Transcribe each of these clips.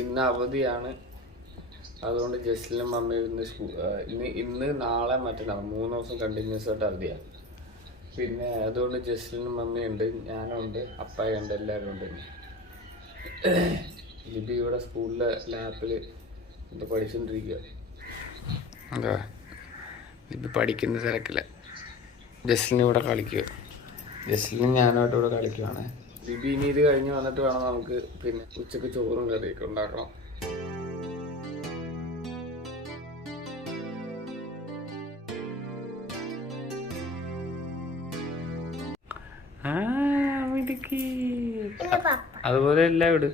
ഇന്ന് അവധിയാണ്. അതുകൊണ്ട് ജസ്ലിനും മമ്മിയും ഇന്ന് നാളെ മറ്റന്നാൾ 3 ദിവസം കണ്ടിന്യൂസ് ആയിട്ട് അവധിയാണ്. പിന്നെ അതുകൊണ്ട് ജസ്ലിനും മമ്മിയുണ്ട്, ഞാനുണ്ട്, അപ്പായുണ്ട്, എല്ലാവരും ഉണ്ട്. ലിബി ഇവിടെ സ്കൂളിലെ ലാപ്പിൽ എന്താ പഠിച്ചുകൊണ്ടിരിക്കുക. എന്താ ലിബി പഠിക്കുന്ന തിരക്കില്ല. ജസ്ലിനും ഇവിടെ കളിക്കുക. ജസ്ലിനും ഞാനുമായിട്ട് ഇവിടെ കളിക്കുവാണ്. ലിബി ഇനി ഇത് കഴിഞ്ഞ് വന്നിട്ട് വേണം നമുക്ക് പിന്നെ ഉച്ചക്ക് ചോറും കറിയൊക്കെ ഉണ്ടാക്കണം. അതുപോലെ എല്ലാം ഇട്.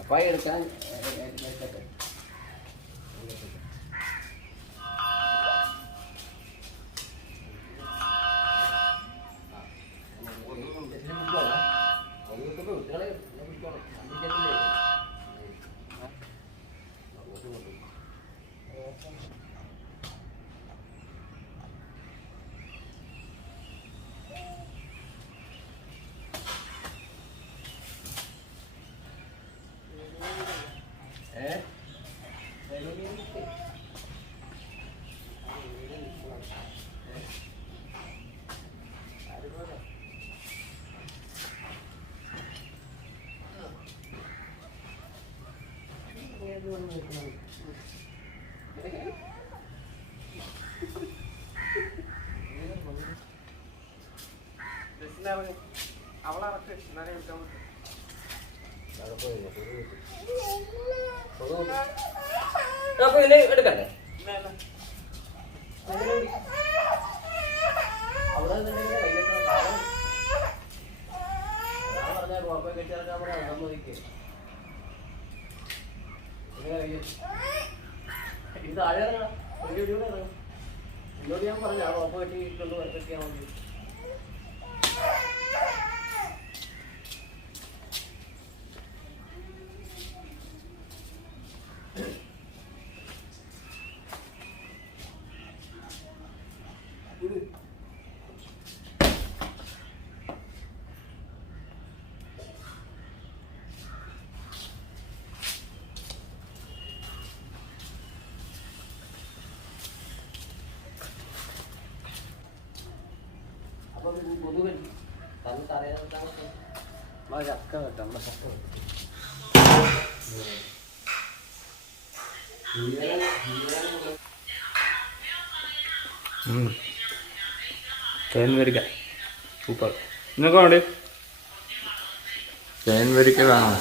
അപ്പായി എടുക്കാൻ എടുക്കണ്ടേ ഇത് താഴെ ഇങ്ങോട്ട് ഞാൻ പറഞ്ഞു ആ ഓപ്പ കെട്ടിയിട്ടുണ്ട് കെട്ടിയാൽ മതി. ചക്ക വെക്കാം. തേൻ വരിക്ക സൂപ്പർ. നിങ്ങൾക്ക് വേണ്ടേ തേൻ വരിക്ക വേണോ?